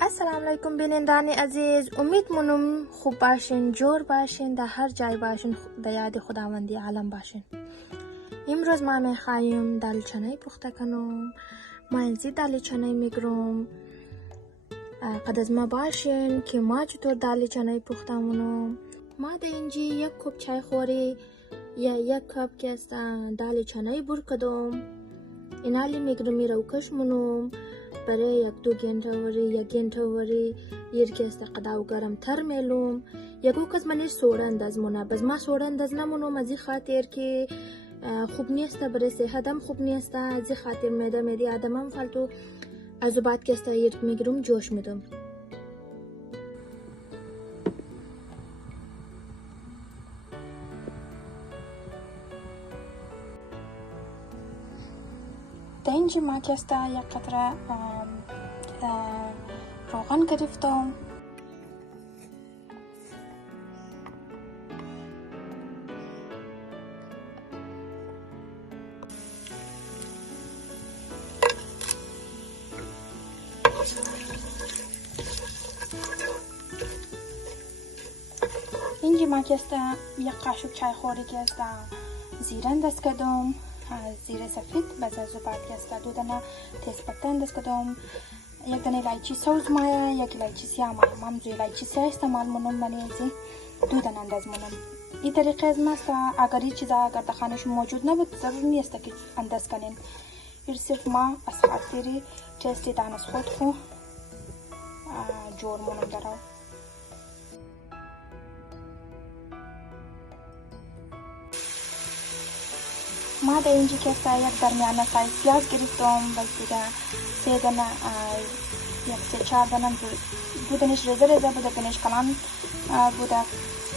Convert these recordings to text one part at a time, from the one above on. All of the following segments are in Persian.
السلام علیکم بینندگان عزیز، امید منم خوب باشین، جور باشین، در هر جای باشین، در یاد خداوندی عالم باشین. امروز ما میخوایم دالچنه پخته کنم. ما اینجا دالچنه میگیرم. قد از ما باشین که ما چطور دالچنه پخته منم. ما در اینجا یک کپ چای خوری یا یک کپ که است دالچنه بر کدوم. اینالی میگیرم روکش منم. برای 1-2 گنته وری که است قداو گرم تر میلوم. یکو کس منش سوره انداز منه، بس ما سوره انداز نمونم از این خاطر که خوب نیست، برای صحتم خوب نیست. از این خاطر میده آدمم فالتو از بعد که است میگیرم جوش میدم. در اینجا ما که است یک قطره روغن گرفتم. اینجا ما که است یک قاشق چای خوری که است زیره انداز کردم، زیره سفید. بعد از بعد که است 2 دانه تیزپته انداز کردم، 1 دانه الایچی سبز مایه، 1 الایچی سیاه مایه. من الایچی سیاه استعمال منم، من اینجا 2 دانه انداز منم. این طریقه از ماست. اگر این چیزا اگر در خانه شما موجود نبود ضرور نیست که انداز کنین. این صرف ما از خاطر تست دانش خود خو جور منم داره. ما در اینجا که است یک درمیانه سایز پیاز گرفتم. بس دیگه 3 دانه 4 دانه 2 دانش ریزه بوده، کنش کلان بوده.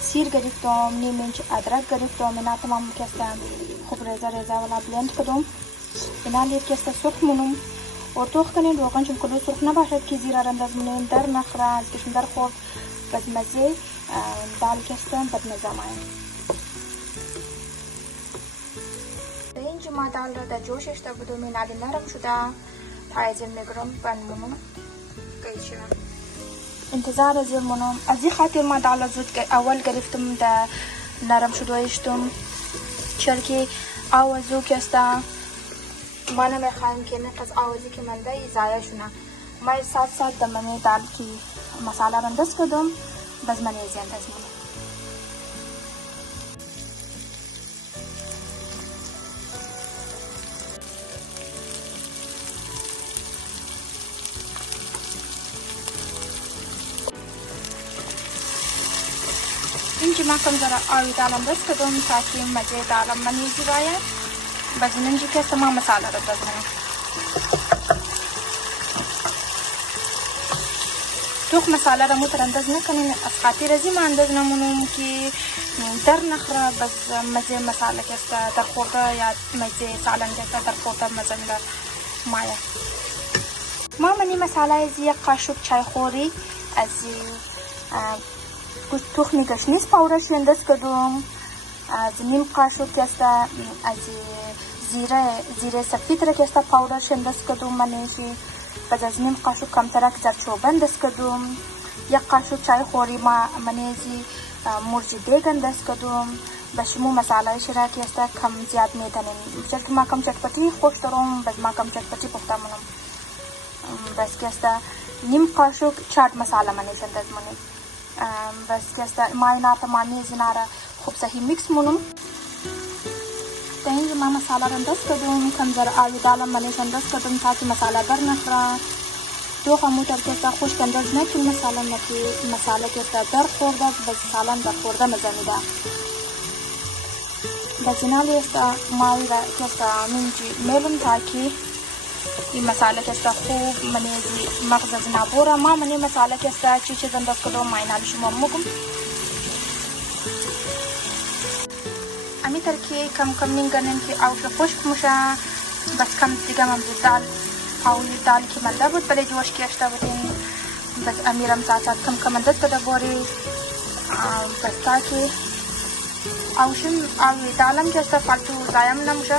سیر گرفتم، نیم اینچ ادرک گرفتم. اینا تمام که است خوب ریزه ولا بلند کردم. اینا لیت که است سرخ منم و توخ کنین. روغن چون کلو سرخ نباشد که زیره انداز منیم در نخوره، از کشم در خورد. بس مزه دال که است بد مزه مایم. اینجا ما دال را در جوش اشته بودم، این علی نرم شده. پایزین میگرم بنمونم گیشه انتظار از منم. از این خاطر ما دال زود اول گرفتم در نرم شده اشتم، چرا آوازو که است ما نمیخوایم که نقص آوازی که من ده ضایع شونه. ما ساعت در من دال که مساله را انداز کردم، بس من ایزی انداز منم. اینجا ما کم ذره آبی دالم انداز کردم تا که مزه دالم منیزی باید. بس اینجا که است ما مساله را انداز منم. توخ مساله را متر انداز نکنین، از خاطر ازی ما انداز نمونم که در نخوره. بس مزه مساله که است در خورده یا مزه سالن که است در خورده مزه میده مایه. ما منی مساله از یک قاشق چای خوری از تخم گشنیز پاورش انداز کردم. از نیم قاشق که است از زیره سفید را که است پاورش انداز کردم منیشی. بعد از نیم قاشق کمترک زردچوبه انداز کردم. 1 قاشق چای خوری ما منیزی مرچ دیگ انداز کردم. به شما مساله شرا که است کم زیاد میتونین، چون که ما کم چटपटी خوش دارم. بس ما کم چटपटी پخته منم. بس که است نیم قاشق چاٹ مساله منیش انداز منم. بس که است ما اینا تمامی زناره خوب صحیح میکس منم. در اینجا ما مساله را انداز کردم، کم ذره آبی دالم منیش انداز کردم تا که مساله بر نخوره. دو خموتر که است خشک انداز نکن مساله که است در خورده، بس سالن در خورده مزه میده. بس اینا لیست مایی را که است میلم تا که این مساله که است خوب منیزی مغز از نبوره. ما منی مساله که است چیز انداز کردم ما اینا شما مگم. امی ترکی کم نینگنن که آوش خشک میشه. بس کم دیگه من دال آولی دال که من بود بله جوش که اشته بودیم. بس امیرم ساعت کم انداز کده بوری. بس تا که آوشم آوی دالم که است فالتو ضایع نمیشه.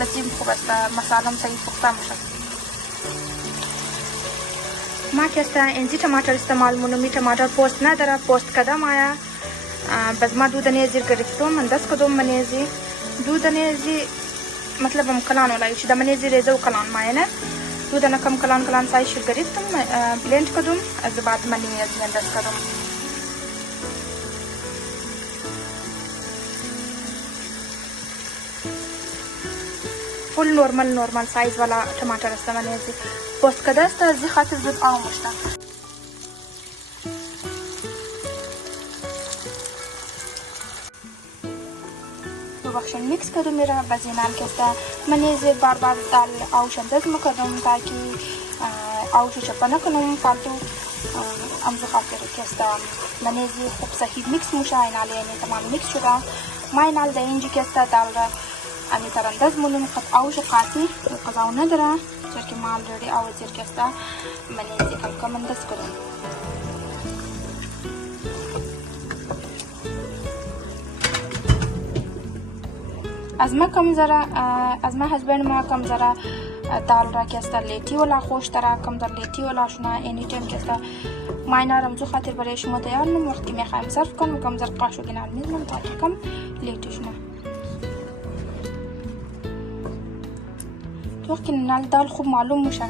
بس این خوب است مسالم صحیح پخته میشه. ما که است اینجی टमाटर استعمال منومی टमाटर پوست نداره پوست کدام آیا بس ما دو دانه زیر گرفتم من دست کدوم منیزی دو دانه زی मतलब हम कलान वाला इसी दमने जी रेज़ो कलान माये ना दो दना कम कलान कलान साइज शुरू करी तुम ब्लेंड कर दूँ आज बाद मनी आज मैं दस कर दूँ फुल नॉर्मल साइज वाला टमाटर इस्तेमाल मैंने जी पोस्ट का दस जी खातिर दूध आम मुश्ता बख्शन मिक्स करूँ मेरा बजीनाल के साथ मैंने ये बार दाल औषध में करूँ ताकि औषध चपना करूँ फालतू अमज़ खातिर के साथ मैंने ये खूब सही मिक्स मुशाइन आले यानी तमाम मिक्स शुदा माय नाल दाइन जी के साथ दाल रा अमी तरंदज मुनुम खत औषध खाती कज़ाऊ न दरा चरके माल रेडी औषध के साथ मैंने ये कम मंदस करूँ از ما کم ذره از ما هزبند ما کم ذره دال را که است لیتی ولا خوش ترا کم در لیتی ولا شنا اینی تیم که است ماینه رمزو خاطر برای شما تیار نم وقت که میخوایم صرف کنم کم ذره قاشو گنال میزنم تا که کم لیتی شنا تو وقت که نال دال خوب معلوم میشه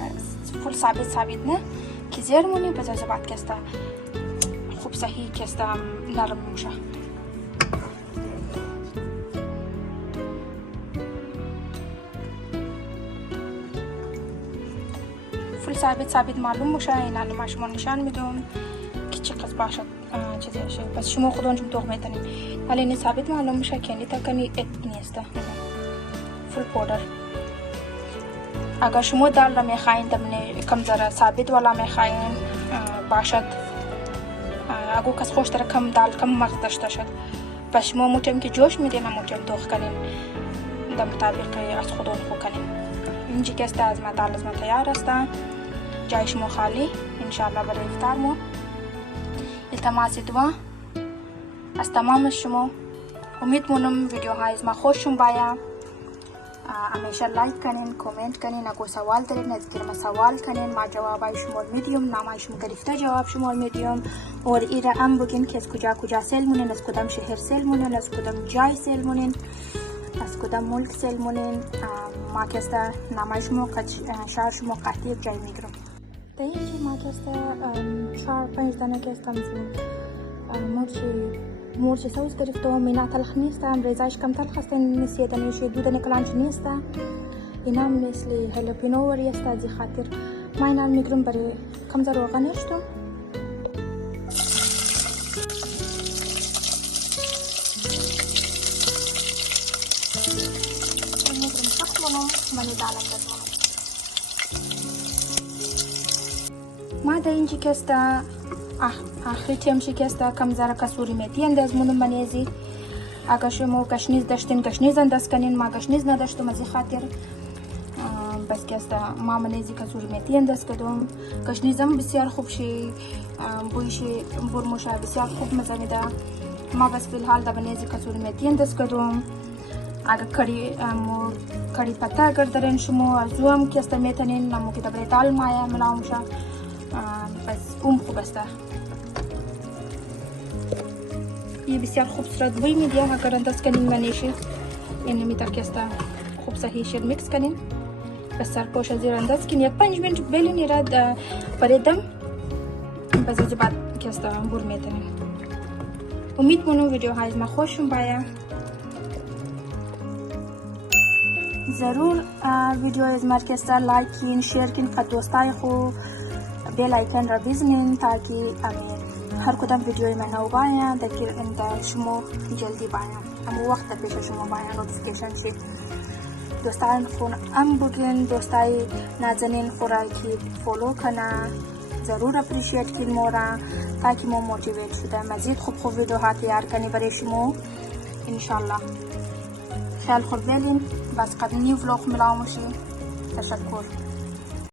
فول ثابت نه که زیر مونی به جای بعد که است خوب صحیح که است نرم میشه ثابت معلوم باشه اینا رو شما نشان میدم که چقدر باشه چیزی باشه بس شما خودتون توق میتونید ولی این ثابت معلوم میشه که این تکنی ات نیست فول پودر اگر شما دال را میخواین دمنه کم ذره ثابت والا میخواین باشد اگه کس خوش تر کم دال کم مغز داشته شد پس شما موتیم که جوش میدین موتیم توق کنین در مطابق از خودتون خو کنین اینجا که است از ما دال از ما تیار است جای شما خالی انشالله برای افطار مو التماس دعا از تمام شما امید مونم ویدیو های از ما خوشم باید همیشه لایک کنین کامنت کنین اگه سوال دارین از ما سوال کنین ما جواب شما میدیم نامه شما گرفته جواب شما میدیم اور ایره هم بگین که از کجا سیل مونین از کدام شهر سیل مونین از کدام جای سیل مونین از کدام ملک سیل مونین ما که است نامه شما شهر شما قطعی جای میگیرم اینجا ما که است 4-5 دانه که استم مرچ سوز گرفتم اینا تلخ نیستم ریزایش کم تلخ است مثل دانش دو دانه کلانچ نیست اینا مثل هالوپینو وری است از خاطر ما اینا میگیرم برای کم ذره روغن نشتم میگیرم تخمونم منو دالم بزنم ما در اینجا که است آخری تیمشی که است کم ذره کسوری میتی انداز منو منیزی اگر شما گشنیز داشتین گشنیز انداز کنین ما گشنیز نداشتم از خاطر بس که است ما منیزی کسوری میتی انداز کردم گشنیزم بسیار خوب شی بویشی برموشه بسیار خوب مزه میده ما بس فی الحال در منیزی کسوری میتی انداز کردم اگر کری پتا اگر دارین شما ارزو هم که است میتونین نمو که در دال مایه ملاو میشه بس خوب است ये بسیار خوبصورت بوی میده اگر انداز کنین منیشه این میتر که است خوب صحیح شد میکس کنین بس سرپوش زیر انداز کنین یک 5 منت بلین ایراد برای دم بس از بعد که است بور میتونین امید مونم ویدیو های از ما خوشم باید ضرور ویدیو از ما که است لایک کین شیر کین خود دوستای خو بیل آیکن را بزنین تاکي هر کدام ویدیوی من نو باید در شما جلدی باید اما وقت پیش شما باید نوتیفیکیشن شید دوستان خون ام بگین دوستای نازنین خورای که فولو کنه ضرور اپریشیت کن مورا تاکي ما موتیویت شده مزید خوب ویدیو ها تیار کنی برای شما انشالله خیال خود بیلین بس قد نیو فلوق ملاو مشی تشکر